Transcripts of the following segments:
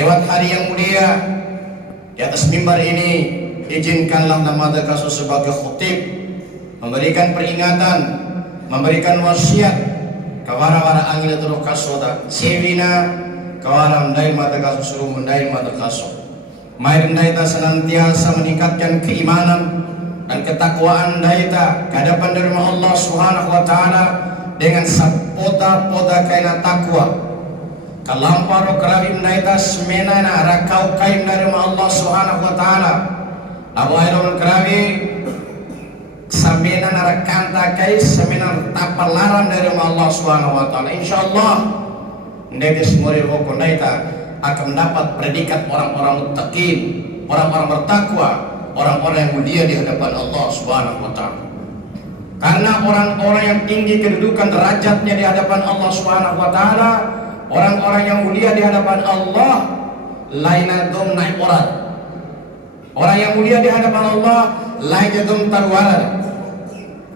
lewat hari yang mulia di atas mimbar ini, izinkanlah nama Kasus sebagai khutib memberikan peringatan, memberikan wasiat kawara-wara angin terus kasoda sevina kawara mendai mata kasus suruh mendai mata kasus main daita senantiasa meningkatkan keimanan dan ketakwaan daita kehadapan dari Allah Subhanahu wa taala dengan sapota-pota kaina takwa kalamparo kerabi daita semena na rakau kain dari Allah Subhanahu wa taala abu ayron kerabi semena na rakanta kai semena tapalaran dari Allah Subhanahu wa taala insyaallah ndeke semuri roko daita akan mendapat predikat orang-orang muttaqin, orang-orang bertakwa, orang-orang yang mulia di hadapan Allah Subhanahu wa taala. Karena orang-orang yang tinggi kedudukan derajatnya di hadapan Allah Subhanahu wa taala, orang-orang yang mulia di hadapan Allah, laina dom naik orang. Orang yang mulia di hadapan Allah, lain dom tarualan.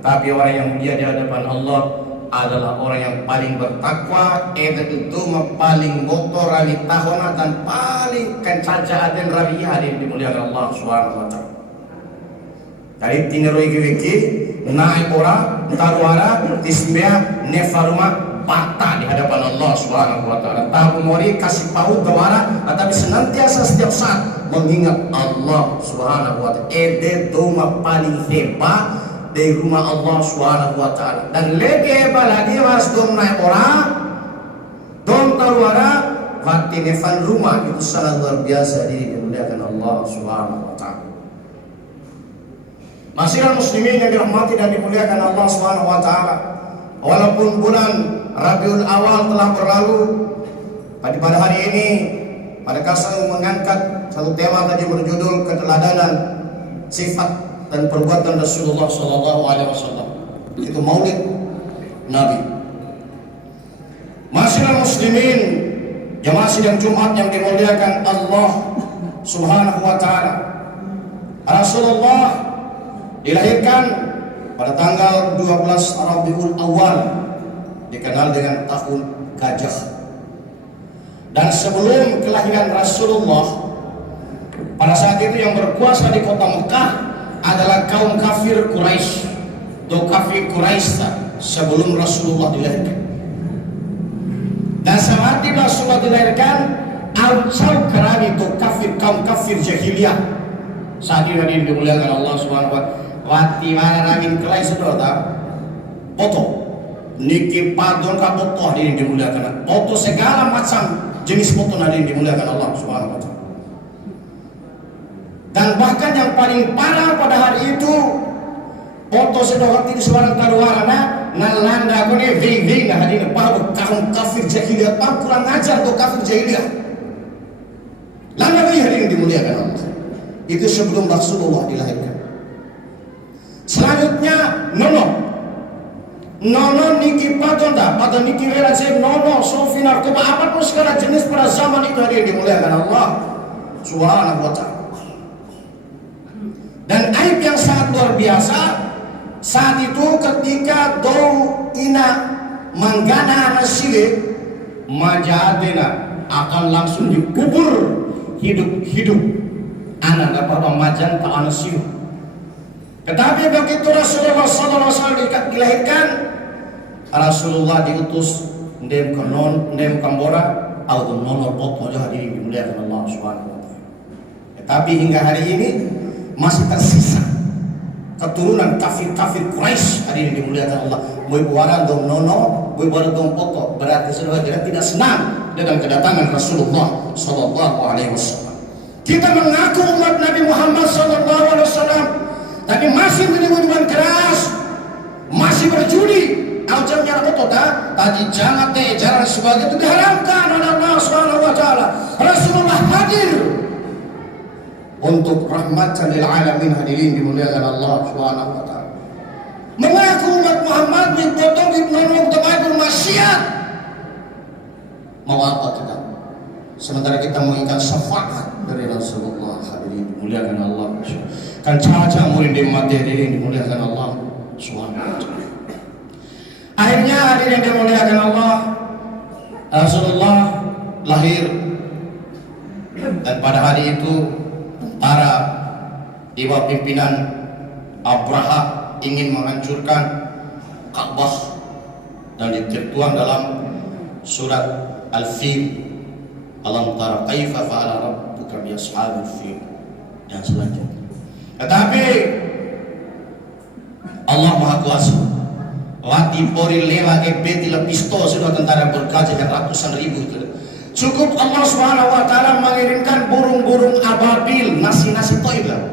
Tapi orang yang mulia di hadapan Allah adalah orang yang paling bertakwa, itu paling motor rawi tahona dan paling kencaca dan rawi hadir dimuliakan Allah Subhanahu wa taala. Dari tinero iki naik ora taruara tisbia nefaruma bata di hadapan Allah Subhanahu wa taala. Tahu mori kasih paut tawara tapi senantiasa setiap saat mengingat Allah Subhanahu wa taala. Itu paling hebat dari rumah Allah Subhanahu wa taala. Dan lebih lagi mas dom naik orang dom taruara waktu nefan rumah itu sangat luar biasa dimuliakan Allah Subhanahu wa taala. Masihal muslimin yang dirahmati dan dimuliakan Allah Subhanahu wa taala. Walaupun bulan Rabiul Awal telah berlalu, pada hari ini pada kasih mengangkat satu tema tadi berjudul keteladanan sifat dan perbuatan Rasulullah Sallallahu Alaihi Wasallam, itu Maulid Nabi. Masyarakat muslimin jamaah sidang Jumat yang dimuliakan Allah Subhanahu wa taala. Rasulullah dilahirkan pada tanggal 12 Rabiul Awal, dikenal dengan tahun gajah. Dan sebelum kelahiran Rasulullah, pada saat itu yang berkuasa di kota Mekah adalah kaum kafir Quraisy atau kafir Quraisy sebelum Rasulullah dilahirkan. Dan saat Rasulullah dilahirkan, al-saw kerani itu kafir kaum kafir jahiliyah. Saat ini dimuliakan Allah Subhanahu wa taala. Wati mana ragin kelai sedota foto niki padon ka foto ini dimuliakan. Foto segala macam jenis foto ini dimuliakan Allah Subhanahu wa taala. Dan bahkan yang paling parah pada hari itu foto sedawat di suara taruarana nalanda aku nih ving nah hadir paru kaum kafir jahiliyah kurang ajar tuh kafir jahiliyah landa hari ini dimuliakan Allah. Itu sebelum Rasulullah dilahirkan. Selanjutnya nono niki patonda pada niki relasi nono sofi narkoba apapun segala jenis pada zaman itu hari ini dimuliakan Allah Subhanahu wa taala. Dan aib yang sangat luar biasa saat itu ketika dou ina manggana nasile majadena akan langsung dikubur hidup anak dapat pemajan tak anasiu. Tetapi begitu Rasulullah SAW dilahirkan, Rasulullah diutus ndem konon ndem kambora atau nonor potmo hadirin dimuliakan Allah Subhanahu wa taala. Tetapi hingga hari ini masih tersisa keturunan kafir-kafir Quraisy hadirin dimuliakan Allah. Buibuaran dong nono, buibuaran dong poto, berarti saudara tidak senang dengan kedatangan Rasulullah Sallallahu Alaihi Wasallam. Kita mengaku umat Nabi Muhammad Sallallahu Alaihi Wasallam, tapi masih minuman keras, masih berjudi. Aljamnya poto tadi jangan jalan sebagai itu diharamkan oleh Allah Subhanahu Wa Taala. Rasulullah hadir untuk rahmatan lil alamin hadirin dimuliakan Allah Subhanahu wa taala. Mengaku umat Muhammad dipotong ibnu teman maksiat. Mau apa kita? Sementara kita menginginkan syafaat dari Rasulullah hadirin dimuliakan Allah. Kan caca murid di mati hadirin dimuliakan Allah Subhanahu wa taala. Akhirnya hadirin dimuliakan Allah, Rasulullah lahir Dan pada hari itu tentara di bawah pimpinan Abraha ingin menghancurkan Ka'bah, dan ditertuang dalam surat Al-Fil, alam tara kaifa fa'ala rabbuka bi ashabil fil, dan selanjutnya. Tetapi Allah Maha Kuasa, wati pori lewa ke beti lepisto sudah tentara bergajah yang ratusan ribu itu. Cukup Allah Subhanahu wa taala mengirimkan burung-burung ababil, nasi-nasi toilet.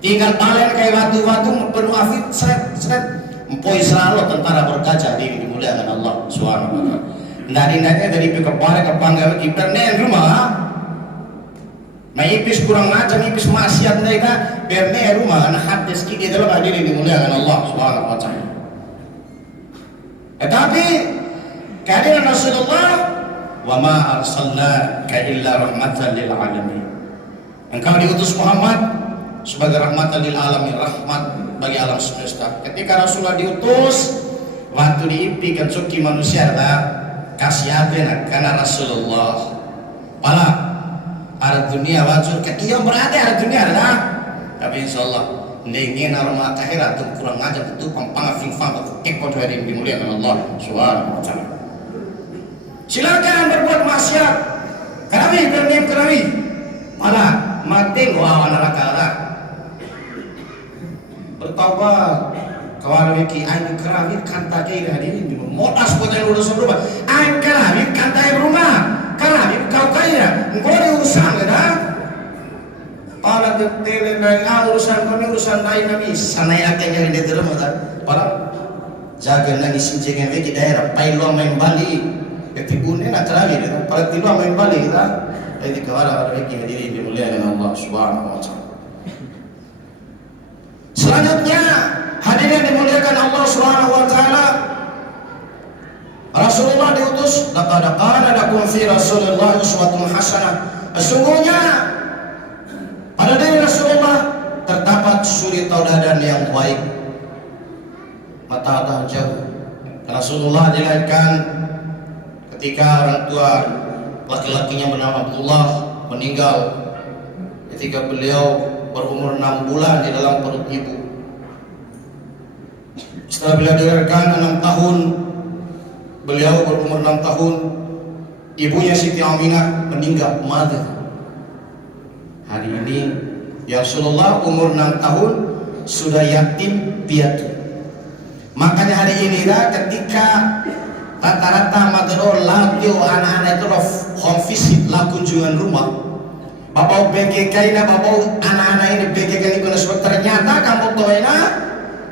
Tinggal balen kayak batu-batu penuh afit, seret empoi selalu tentara bergajah dimuliakan Allah Subhanahu wa taala. Dari kepala ke panggal iberne rumah. Maipis kurang ajar, maipis maksiat mereka berne rumah anak hadis kiki dalam hadir dimuliakan Allah Subhanahu wa taala. Tetapi kehadiran Rasulullah, wa ma arsalnaka illa rahmatan lil alamin. Engkau diutus Muhammad sebagai rahmatan lil alamin, rahmat bagi alam semesta. Ketika Rasulullah diutus, waktu diimpikan suki manusia kasih apa karena Rasulullah. Pala ada dunia wajur ketiga berada ada dunia ada. Tapi insyaallah ingin rumah akhirat tu kurang ajar itu pampang fingfang atau ekor dari dimuliakan Allah Subhanahu wa taala. Silakan berbuat maksiat. Kami berniat kami. Malah mati gua neraka lah. Bertaubat kawan wiki aing kerawit kanta kaya hadirin di modas poten urusan rumah aing kerawit kanta rumah kerawit kau kaya engkau diurusan kan para detail dari urusan kami urusan lain kami sana yang akan nyari di rumah kan para jaga lagi sinjeng wiki daerah pailo main Bali ketibunnya nak kerawit para tiba main Bali kan jadi kawan wiki hadirin dimuliakan Allah Subhanahu wa taala. Selanjutnya hadirin dimuliakan Allah Subhanahu wa taala, Rasulullah diutus, laqad kana lakum fi Rasulillah uswatun hasanah. Sesungguhnya pada diri Rasulullah terdapat suri tauladan yang baik. Mata jauh. Rasulullah dilahirkan ketika orang tua laki-lakinya bernama Abdullah meninggal ketika beliau berumur 6 bulan di dalam perut ibu. Setelah beliau dilahirkan 6 tahun, beliau berumur 6 tahun, ibunya Siti Aminah meninggal mati. Hari ini ya Rasulullah umur 6 tahun sudah yatim piatu. Makanya hari ini ketika rata-rata madro latio anak-anak itu home visit lah kunjungan rumah. Bapak BGK ini, bapak anak-anak ini BGK ini kuna sebab ternyata kamu tahu ini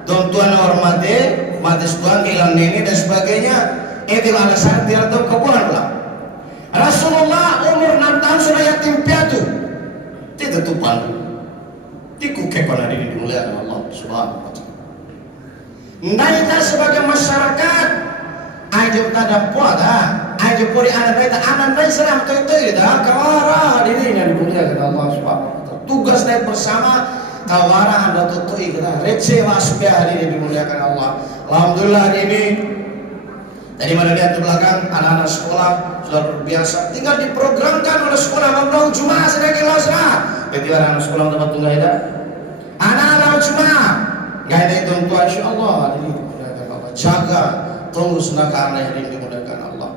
tuan hormati, mati sebuah kehilangan nenek dan sebagainya. Itu alasan dia tahu kepulan pula. Rasulullah umur 6 tahun sudah yatim piatu. Tidak tupan. Dikukek pada diri dimuliakan Allah Subhanahu wa taala. Kita sebagai masyarakat aja tada puada, aja puri anak bayi seram tu dah kawara diri yang dimuliakan Allah Subhanahu wa taala. Tugas naik bersama kawara anda tutui kita receh wasbih hari ini dimuliakan Allah. Alhamdulillah hari ini tadi mana lihat di belakang anak-anak sekolah sudah biasa tinggal diprogramkan oleh sekolah mau Jumat sedang kelas lah. Jadi anak sekolah tempat tunggal ada anak-anak Jumat nggak ada itu tua insyaallah hari ini dimuliakan Allah. Jaga tunggu sunaka anak hari ini dimuliakan Allah.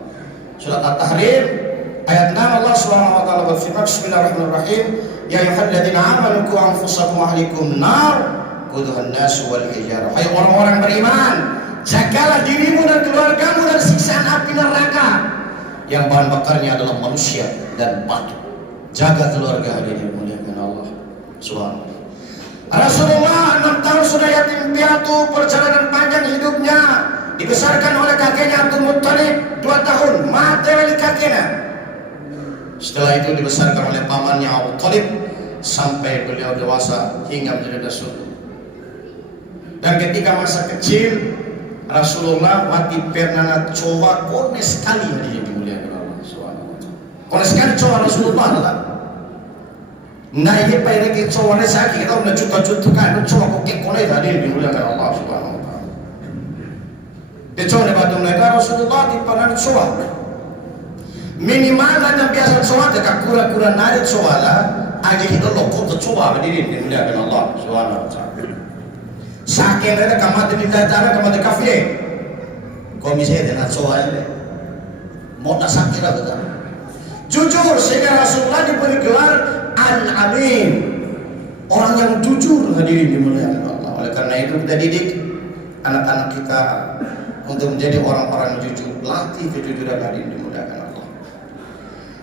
Surat At-Tahrim ayat 6 Allah Subhanahu wa taala berfirman bismillahirrahmanirrahim ya ayyuhalladzina amanu qu anfusakum wa ahlikum nar quduhan nas wal hijarah. Hai orang-orang beriman, jagalah dirimu dan keluargamu dari siksaan api neraka yang bahan bakarnya adalah manusia dan batu. Jaga keluarga hadirin dimuliakan Allah Subhanahu. Rasulullah 6 tahun sudah yatim piatu, perjalanan panjang hidupnya, dibesarkan oleh kakeknya Abdul Muttalib 2 tahun, mati oleh kakeknya. Setelah itu dibesarkan oleh pamannya Abu Thalib sampai beliau dewasa hingga menjadi rasul. Dan ketika masa kecil Rasulullah mati pernah coba kone sekali dia dimuliakan Allah Subhanahu wa taala. Kone sekali coba Rasulullah adalah nah ini pada kita coba sakit kita udah juta-juta kan coba kok kone tadi dimuliakan Allah Subhanahu wa taala. Dia coba batu mereka Rasulullah di pernah coba. minimal na biasa soal dekat kura-kura narik soala aja itu lokot tercoba berdiri dimuliakan Allah subhanahu wa ta'ala. Saking ada kamat di datara kamat kafe komisi dengan soal mau nasak kira betul jujur sehingga Rasulullah diberi gelar Al-Amin, orang yang jujur hadirin dimuliakan Allah. Oleh karena itu kita didik anak-anak kita untuk menjadi orang-orang yang jujur, latih kejujuran hadirin dimuliakan Allah.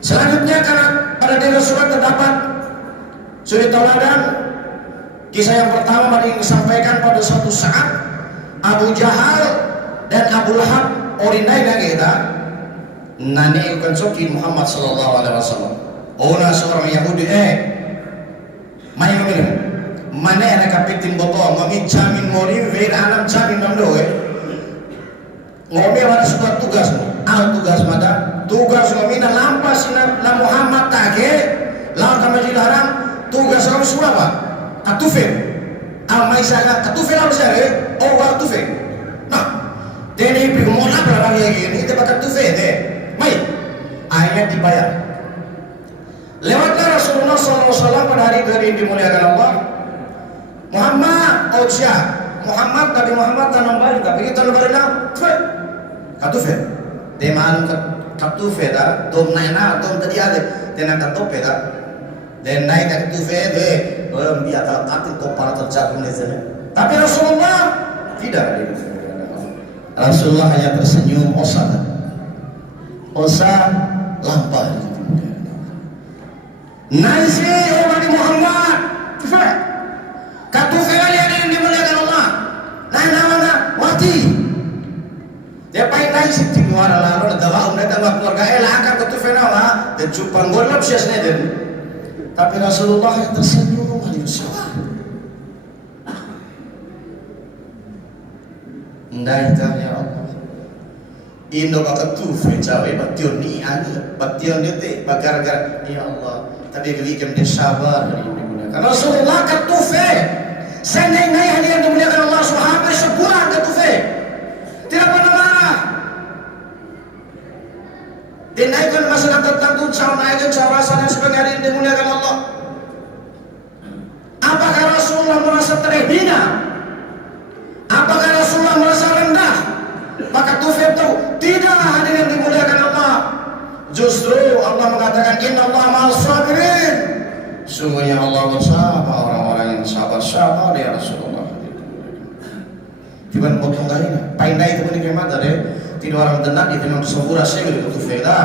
Selanjutnya karena pada diri Rasulullah terdapat suri tauladan. Kisah yang pertama tadi disampaikan pada suatu saat Abu Jahal dan Abu Lahab orinai kita nani bukan soki Muhammad sallallahu alaihi wasallam. Ona seorang Yahudi main minum mana yang kapitin botol mami jamin mori ver alam jamin mando ngopi ada sebuah tugas tugas mada tugas ngopi na lampas na Muhammad tage lawan kami dilarang tugas kami sudah apa katufir mai sana katufir apa sih katufir nah deni pi mo na berapa lagi ini kita katufir mai akhirnya dibayar. Lewatlah Rasulullah SAW pada hari itu yang dimuliakan Allah. Muhammad, Muhammad Nabi Muhammad tanam bari, tapi kita nomor enam, katufe. Deman katufe dah, dom naina, dom tadi ada, denan katufe dah. Den naik katufe deh, orang biar kalau katin kopar terjatuh di sana. Tapi Rasulullah tidak. Rasulullah hanya tersenyum, osa lampau. Naisi orang di Muhammad, katufe kali ada yang dimuliakan Allah. Nama wati. Dia pakai naisi timur lalu dawa keluarga akan katufe nama dan cupang golap siasnya dan. Tapi Rasulullah yang tersenyum Alhamdulillah. Ndaita ya Allah. Indo katufe cawe bation ni ani, bation dia gara-gara ya Allah. Tapi belikan dia sabar dari dimuliakan Rasulullah katufe seneng-neng hadirin dimuliakan Allah hampir sebulan katufe tidak pernah marah dinaikkan masalah tertentu cara naikkan cara rasanya sebagai hadirin dimuliakan Allah. Apakah Rasulullah merasa terhina? Apakah Rasulullah merasa rendah? Maka katufe itu tidak hadirin dimuliakan Allah. Justru Allah mengatakan Inna Allah ma'as sabirin. Sungguhnya Allah bersama orang-orang yang sabar ya Rasulullah. Cuman potong kali ini paindai itu pun mata deh. Tidak orang tenang di tengah kesempurnaan saya itu feda.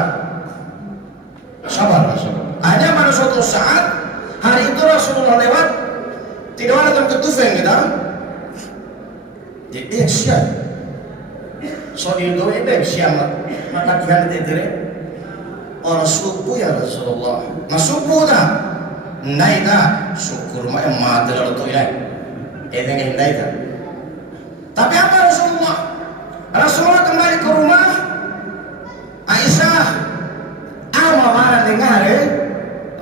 Sabar. Hanya pada suatu saat hari itu Rasulullah lewat tidak ada tempat ketufe kita. Jadi siap. So itu siap mata Tuhan itu orang subuh ya Rasulullah. Nah subuh dah, naik dah. Syukur mah emak terlalu tu ya. Yang naik dah. Tapi apa Rasulullah? Rasulullah kembali ke rumah. Aisyah, mawana dengar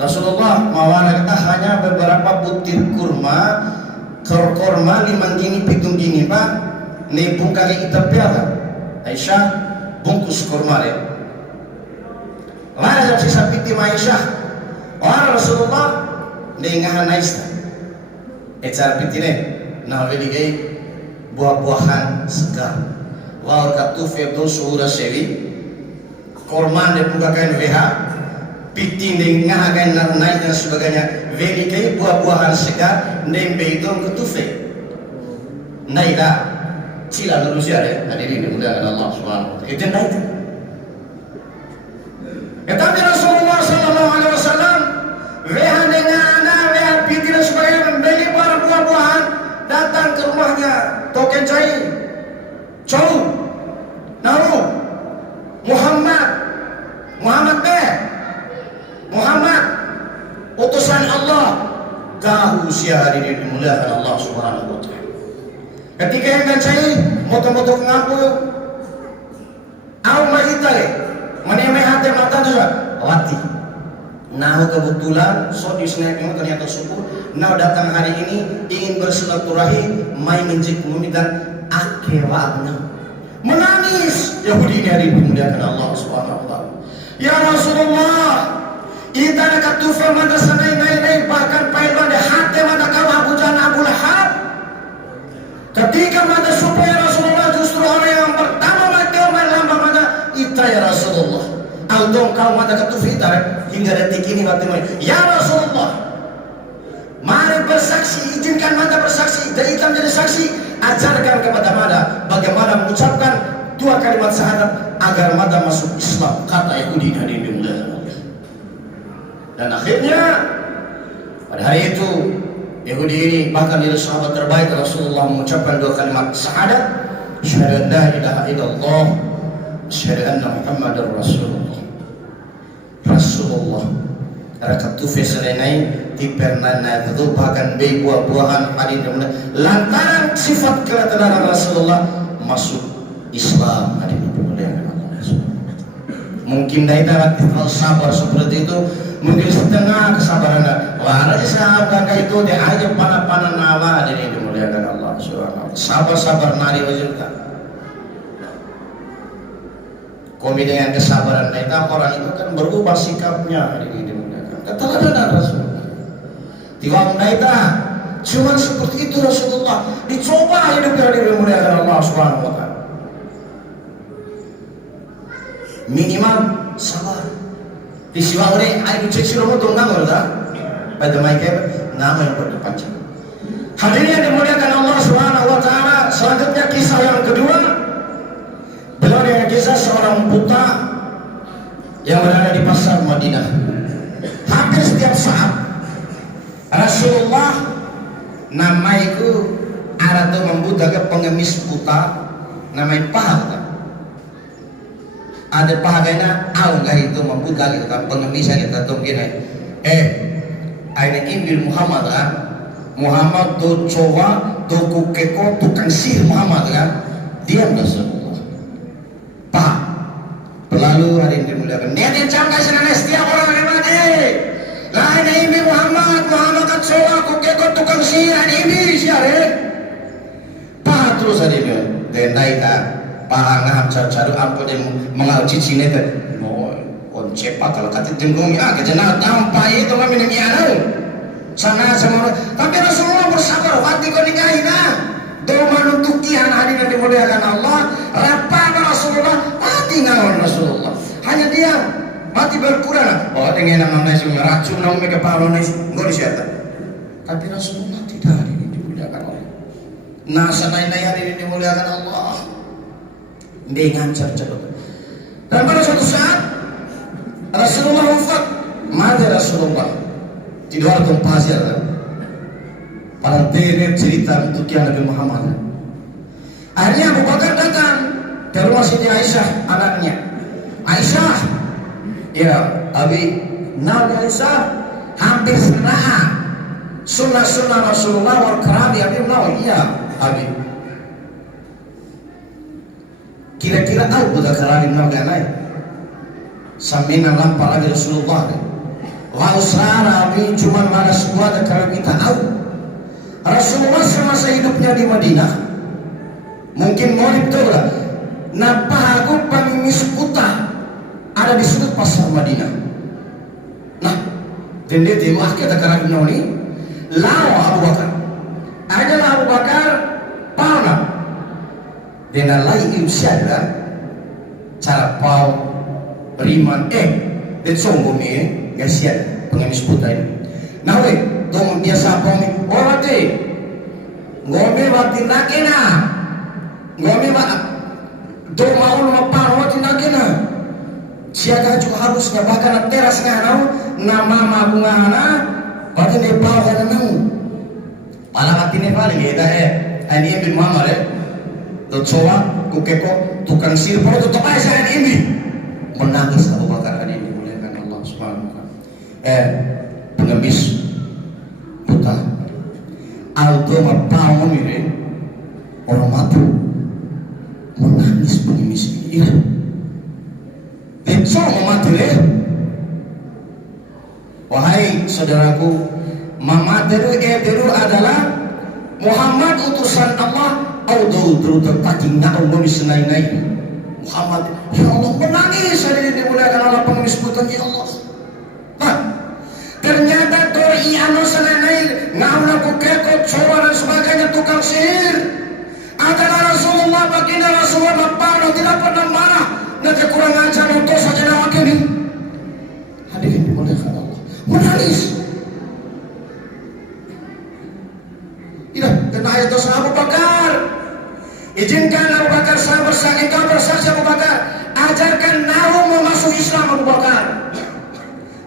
Rasulullah mawana kita hanya beberapa butir kurma, kurma 5 gini, 7 gini pak. Nih bungkali kita piala. Aisyah bungkus kurma deh. Mana yang sisa piti Aisyah? Orang Rasulullah dengan Aisyah. Cara piti ni, nah beli buah-buahan segar. Wal katufe tu suura sewi. Korman dia buka kain VH. Piti dengan kain naik dan sebagainya. Beli buah-buahan segar. Nembe itu katufe. Naik dah. Sila manusia deh. Hadirin dimuliakan Allah Subhanahu wa taala. Itu naik. Tetapi Rasulullah SAW veha dengan veha piti dan sebagainya membeli barang buah-buahan datang ke rumahnya token cai cau naru Muhammad utusan Allah kau usia hadirin dimuliakan Allah Subhanahu wa taala. Ketika yang kan cai moto-moto ngampul au mahitare menemui hati mata juga wati. Nah kebetulan so di snacknya ternyata subuh. Nah datang hari ini ingin bersilaturahim, main menjik dan akhirnya menangis. Yahudi ini hari dimuliakan Allah Subhanahu wa taala. Ya Rasulullah, ita nakatufa manda sanay nay bahkan pailan de hati manda kau Abu Jahal Abu Lahab. Ketika manda supaya Rasulullah justru orang yang pertama mati lamba manda ita ya Rasulullah. Aldong kau manda katufi ita hingga detik ini mati mai. Ya Rasulullah, mari bersaksi, izinkan manda bersaksi dan ita menjadi saksi. Ajarkan kepada manda bagaimana mengucapkan dua kalimat syahadat agar mada masuk Islam, kata Yahudi dan dimuliakan. Dan akhirnya pada hari itu Yahudi ini bahkan dari sahabat terbaik Rasulullah mengucapkan dua kalimat syahadat, asyhadu an la ilaha illallah, asyhadu anna Muhammadar Rasulullah. Rasulullah rakatufi serenai tipernana itu bahkan bei buah-buahan hari ini lantaran sifat keteladanan Rasulullah masuk Islam hari ini dimuliakan Allah. Mungkin dari hal sabar seperti itu, mungkin setengah kesabaran. Wah, ada sahabat kayak itu dia aja panah-panah nawa hari ini dimuliakan Allah Subhanahu. Sabar-sabar nari wajibkan. Komi dengan kesabaran kita orang itu kan berubah sikapnya hari ini dimuliakan. Keteladanan Rasulullah. Tiwang kita cuma seperti itu Rasulullah dicoba hidupnya dimuliakan Allah Subhanahu wa taala. Minimal sabar. Di siwangre ayo cek siro mo tunggang orda. Pada mereka nama yang berdepanjang. Hadirin yang dimuliakan Allah Subhanahu wa taala, selanjutnya kisah yang kedua. Beliau dengan kisah seorang buta yang berada di pasar Madinah. Hampir setiap saat Rasulullah namaiku ada tu membuta ke pengemis buta namai Pahal. Ada pahagana au nggak itu membuka gitu kan pengemisnya kita tuh gini aina imbil Muhammad kan Muhammad tuh coba tuh kukeko tukang sihir Muhammad kan diam Rasulullah pak lalu hari ini dimuliakan dia cangkai senang setiap orang yang mati lah aina imbil Muhammad kan coba kukeko tukang sihir ini siapa pak terus hari ini dendai tak pahangam caru apa dia mengaji sini tu, on cepat kalau kata jenggung ya kejenah tampai itu kami ni ada sana sama tapi Rasulullah bersabar hati kau nikahin doa untuk kian hari yang dimuliakan Allah rapa Rasulullah mati ngawan Rasulullah hanya dia mati berkurang dengan nama semua racun nama mereka pahala nasi nggak disiapa tapi Rasulullah tidak hari ini dimuliakan Allah nasa naik hari ini dimuliakan Allah dengan cerita. Dan pada suatu saat Rasulullah wafat. Mati Rasulullah di luar pasir. Para teret cerita untuk yang Nabi Muhammad. Akhirnya Abu Bakar datang ke rumah Siti Aisyah anaknya. Aisyah, ya Abi Nabi Aisyah hampir setengah sunnah Rasulullah wal kerabi Abi Nabi iya Abi. Kira-kira aku dah keralim naga naik sambil nampak lagi Rasulullah lausara abi cuma mana sebuah dah keralim kita tahu Rasulullah semasa hidupnya di Madinah mungkin molib tu lah nampak aku pengemis buta ada di sudut pasar Madinah nah dan dia tengok kita keralim naga ni lawa Abu Bakar adalah Abu Bakar pauna dengan lain usia cara pau riman dan sombong ni gasian pengemis buta ini. Nah we, dong biasa pau ni orang tu, ngome batin lagi na, ngome bat, dong mau nama pau batin lagi na. Siaga juga harusnya bahkan teras nganau nama mabunga na, batin ni pau kan nau. Pala batin ni paling kita ini bin Muhammad coba kukeko tukang sihir pada tutup aja ini menangis Abu Bakar hari ini dimuliakan Allah Subhanahu wa taala pengemis buta aldo mapau mire orang matu menangis pengemis ini dan so mati wahai saudaraku mama deru adalah Muhammad utusan Allah Audul terutama pating na umum senai-nai Muhammad. Ya Allah, menangis hadirin dimuliakan Allah, pengemis putan ya Allah. Nah, ternyata doi anu senenai ngaula ku kekot sowa dan sebagainya tukang sihir adalah Rasulullah. Baginda Rasulullah Bapak tidak pernah marah. Nanti kurang ajar untuk saja nama kini. Hadirin dimuliakan Allah, menangis. Tidak, kena ayat dosa Abu Bakar. Izinkan Abu Bakar saya bersaksi, kau bersaksi Abu Bakar. Ajarkan nahu mau masuk Islam Abu Bakar.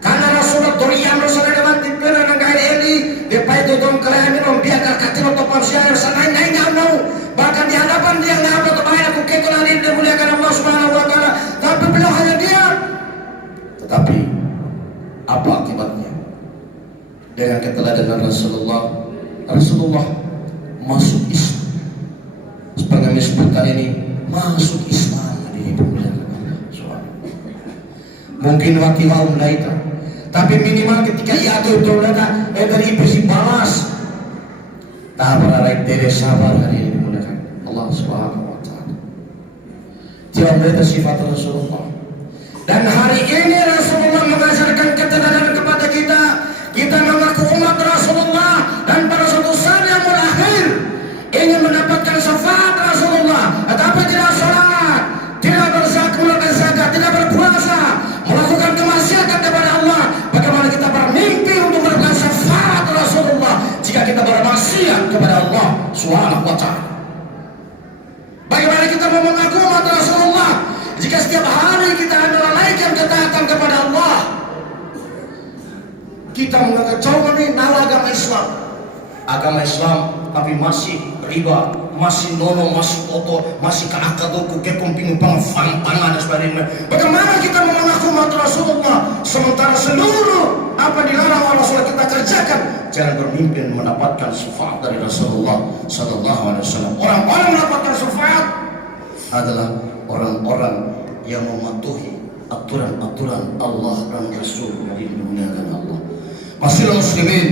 Karena Rasulullah Dorian Rasulullah dengan tipiran yang gaya ini depan itu dong kalian ini biarkan katil untuk manusia yang sangat naik mau. Bahkan di hadapan dia nggak ada kebayang aku kekuatan ini dimuliakan Allah Subhanahu Wa Taala. Tapi beliau hanya diam. Tetapi apa akibatnya? Dengan keteladanan Rasulullah masuk Islam. Pengemis putar ini masuk Islam. Mungkin wakil mau menaikkan, tapi minimal ketika ia itu berada dari iblis balas. Tak berarti dari sabar hari ini dimulakan Allah Subhanahu Wa Taala. Jangan berita sifat Rasulullah. Dan hari ini Rasulullah mengajarkan keteladanan kepada kita. Kita mengaku umat Rasulullah dan pada suatu saat yang berakhir ingin mendapatkan syafaat Rasulullah, tetapi tidak sholat, tidak berzakat, tidak berpuasa, melakukan kemaksiatan kepada Allah. Bagaimana kita bermimpi untuk mendapatkan syafaat Rasulullah jika kita bermaksiat kepada Allah Subhanahu Wa Taala? Bagaimana kita mau mengaku umat Rasulullah jika setiap hari kita melalaikan ketaatan kepada Allah? Kita mengatakan jauh ini nawa agama Islam, tapi masih riba, masih nono, masih foto, masih keakaduku, kepumping pangan dan sebagainya. Bagaimana kita mengaku umat Rasulullah sementara seluruh apa dilarang Rasulullah kita kerjakan? Jangan bermimpi mendapatkan syafaat dari Rasulullah Sallallahu Alaihi Wasallam. Orang-orang mendapatkan syafaat adalah orang-orang yang mematuhi aturan-aturan Allah dan Rasul yang dimuliakan Allah. Masyaallah muslimin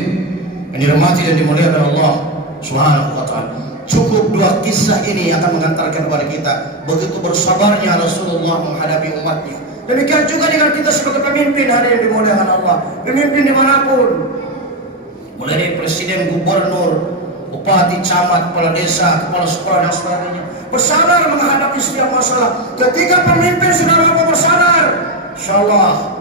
yang dirahmati dan dimuliakan Allah Subhanahu Wa Taala. Cukup dua kisah ini akan mengantarkan kepada kita begitu bersabarnya Rasulullah menghadapi umatnya. Demikian juga dengan kita sebagai pemimpin hari yang dimuliakan Allah, pemimpin dimanapun, mulai dari presiden, gubernur, bupati, camat, kepala desa, kepala sekolah dan sebagainya, bersabar menghadapi setiap masalah. Ketika pemimpin sudah mampu bersabar, insyaallah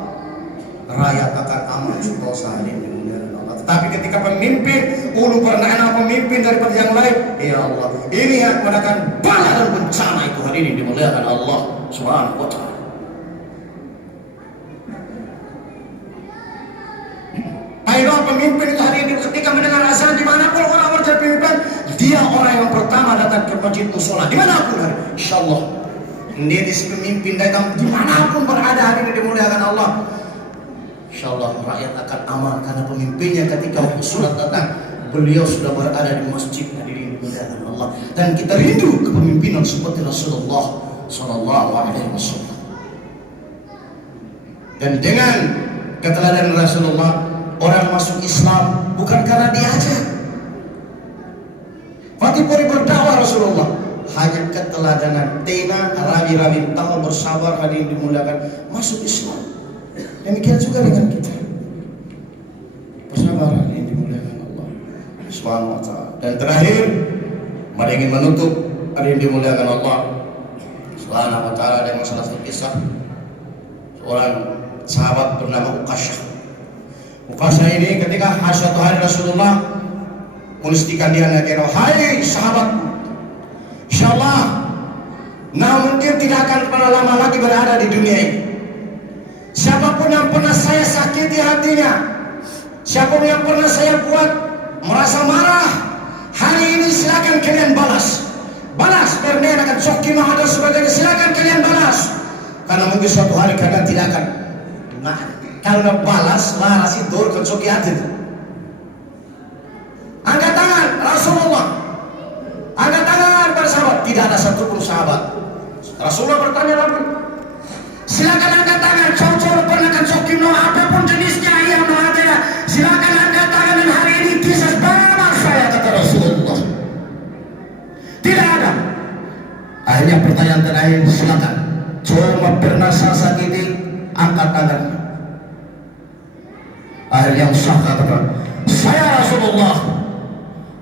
rakyat akan aman sentosa hari ini dimuliakan Allah. Tetapi ketika pemimpin ulu pernah pemimpin daripada yang lain, ya Allah, ini yang merupakan bala dan bencana itu hari ini dimuliakan Allah Subhanahu Wa Taala. Ayo pemimpin itu hari ini ketika mendengar azan dimanapun orang menjadi pemimpin, dia orang yang pertama datang ke masjid musola dimanapun hari. Insyaallah dia di pemimpin datang dimanapun berada hari ini dimuliakan Allah. Insyaallah rakyat akan aman karena pemimpinnya ketika sholat datang beliau sudah berada di masjid hadirin dimuliakan Allah. Dan kita rindu kepemimpinan seperti Rasulullah Sallallahu Alaihi Wasallam. Dan dengan keteladanan Rasulullah orang masuk Islam bukan karena diajak. Fatih Puri berdakwah Rasulullah hanya keteladanan tena rabi-rabi tahu bersabar hadirin dimuliakan masuk Islam. Demikian juga dengan kita. Bersabar yang dimuliakan Allah Subhanahu Wa Taala. Dan terakhir, mari ingin menutup hari yang dimuliakan Allah Subhanahu Wa Taala dengan salah satu kisah seorang sahabat bernama Uqasyah. Uqasyah ini ketika suatu hari Rasulullah menistikan dia nakira, hai sahabatku, insyaallah, nah mungkin tidak akan pernah lama lagi berada di dunia ini. Siapapun yang pernah saya sakiti hatinya, siapapun yang pernah saya buat merasa marah, hari ini silakan kalian balas. Karena akan coki dan sebagainya, silakan kalian balas. Karena mungkin suatu hari kalian tidak akan. Nah, kalau balas, laras itu ke coki hati. Angkat tangan Rasulullah, angkat tangan para sahabat. Tidak ada satupun sahabat. Rasulullah bertanya lagi, silakan angkat tangan. Cocok pernah kan coki apapun jenisnya yang ada. Silakan angkat tangan dan hari ini kisah balas saya kata Rasulullah. Tidak ada. Akhirnya pertanyaan terakhir, silakan. Kalau pernah saya sakiti, angkat tangan. Akhirnya Usah katakan, saya Rasulullah.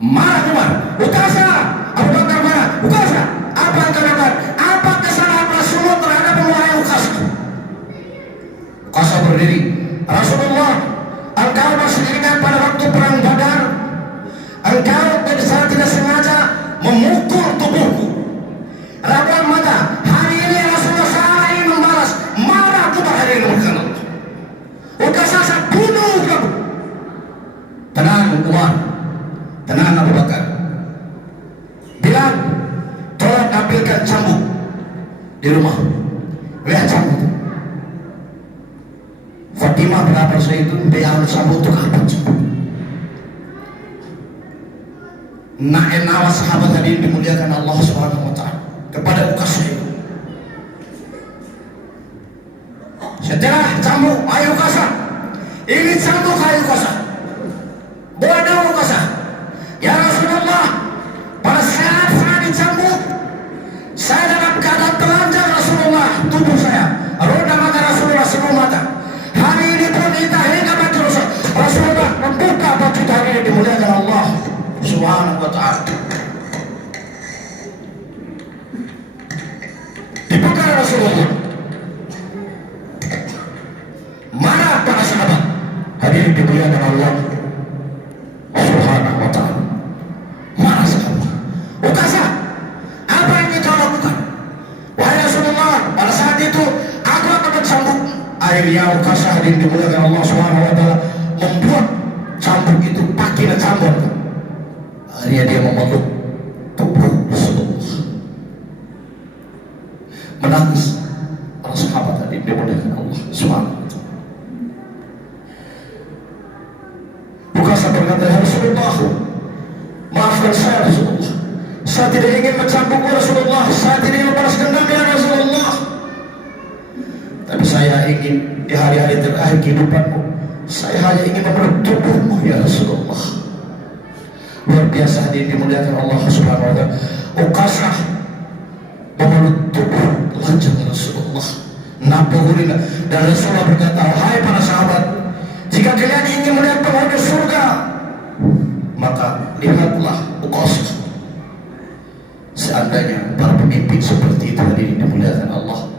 Marah Umar, Ukasa. Abu Bakar marah, Ukasa. Apa yang katakan? Apa kesalahan Rasulullah terhadap wahai Ukasa? Ukasa berdiri, Rasulullah, engkau masih ingat pada waktu perang Badar, engkau pada saat tidak sengaja memukul tubuhku. Rapat mata, hari ini Rasulullah saya ingin membalas. Marah Umar hari ini bukan Allah. Ukasa saya bunuh kamu. Tenang Umar, tenang Abu Bakar. Bilang, tolong ambilkan cambuk di rumah. Lihat cambuk. Fatimah berapa saya itu biar cambuk untuk apa cambuk? Nawa sahabat tadi dimuliakan Allah Subhanahu wa taala kepada Ukasa itu. Setelah cambuk, ayo Ukasa. Ini cambuk ayo Ukasa. Bodoh Ukasa. Ya Rasulullah, pada saat saya dicambuk, saya dalam keadaan telanjang Rasulullah, tubuh saya. Roda mata Rasulullah semua mata. Hari ini pun kita hingga baju Rasulullah membuka baju hari ini dimuliakan Allah Subhanahu wa ta'ala. Dibuka Rasulullah. Mana para sahabat? Hari ini dimuliakan Allah Subhanahu wa ta'ala. Mana sahabat? Ukasa, apa yang kita lakukan? Wahai Rasulullah, pada saat itu aku akan mencambuk. Akhirnya Ukasa hari ini dimuliakan Allah Subhanahu wa ta'ala membuat cambuk itu pakai cambuk. Akhirnya dia memeluk tubuh Rasulullah. Menangis para sahabat tadi dimuliakan Allah Subhanahu wa ta'ala. Ukasa berkata, ya Rasulullah, maafkan saya Rasulullah. Saya tidak ingin mencambuk Rasulullah. Saya tidak ingin membalas dendam ya Rasulullah. Tapi saya ingin di hari-hari terakhir kehidupanmu, saya hanya ingin memeluk tubuhmu ya Rasulullah. Luar biasa hadirin dimuliakan Allah Subhanahu wa ta'ala. Ukasa memeluk tubuh telanjang Rasulullah. Nabuhulina. Dan Rasulullah berkata, hai para sahabat, jika kalian ingin melihat penghuni surga, maka lihatlah Ukasa. Seandainya para pemimpin seperti itu hadirin dimuliakan Allah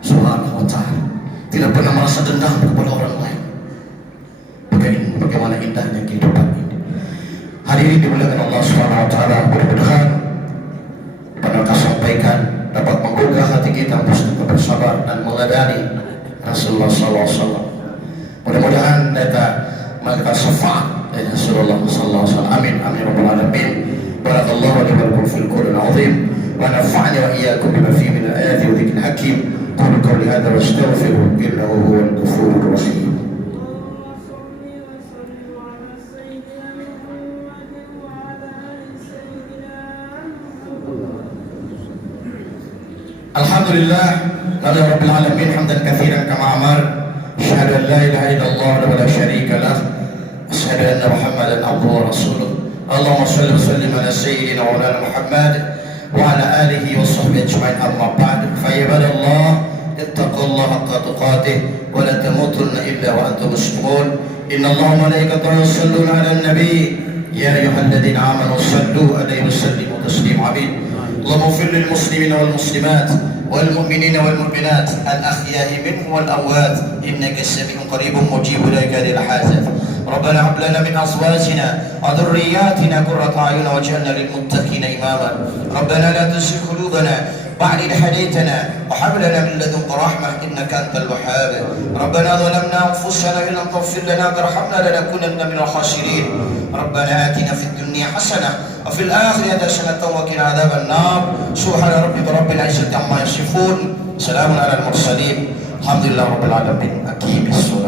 Subhanahu wa ta'ala, tidak pernah merasa dendam kepada orang lain. Bagaimana indahnya kehidupan ini. Hadirin dimuliakan Allah Subhanahu wa ta'ala, mudah-mudahan apa yang saya sampaikan dapat menggugah hati kita untuk bersabar dan meladani Rasulullah sallallahu alaihi wasallam. Mudah-mudahan kita melakukan syafaat dari Rasulullah sallallahu alaihi wasallam. Amin amin rabbal alamin. Barakallahu li wa lakum fil Qur'anil azim wa nafa'ani wa iyyakum bima fihi min al-ayati wa dhikril hakim. Qulu qawli hadha wa astaghfiruhu innahu huwal ghafurur rahim. Alhamdulillah rabbil alamin hamdan katsiran kama amar. Asyhadu an la ilaha illallah wa la syarika lah. Asyhadu anna Muhammadan abduhu wa rasuluh. Allahumma shalli wa sallim ala sayyidina wa ala Muhammad wa ala alihi wa sahbihi ajma'in. Amma ba'd. Fa ibadallah ittaqullaha haqqa tuqatih wa la tamutunna illa wa antum muslimun. Inna Allaha wa malaikatahu yusalluna ala an-nabi ya ayyuhalladhina amanu sallu alaihi wa sallimu taslima. Amin. اللهم اغفر للمسلمين والمسلمات والمؤمنين والمؤمنات الأحياء منهم والأموات إنك سميع قريب مجيب لكاد الحاجات. ربنا هب لنا من أزواجنا وذرياتنا قرة أعين واجعلنا للمتقين إماما. ربنا لا تزغ قلوبنا بعد إذ هديتنا وهب لنا من لدنك رحمة إنك أنت الوهاب. ربنا ظلمنا أنفسنا وإن لم تغفر لنا وترحمنا لنكونن من الخاسرين. ربنا آتنا في الدنيا حسنة وفي الآخرة حسنة وقنا عذاب النار. سبحان ربك رب العزة عما يصفون. سلام على المرسلين. الحمد لله رب العالمين. أقيم الصلاة.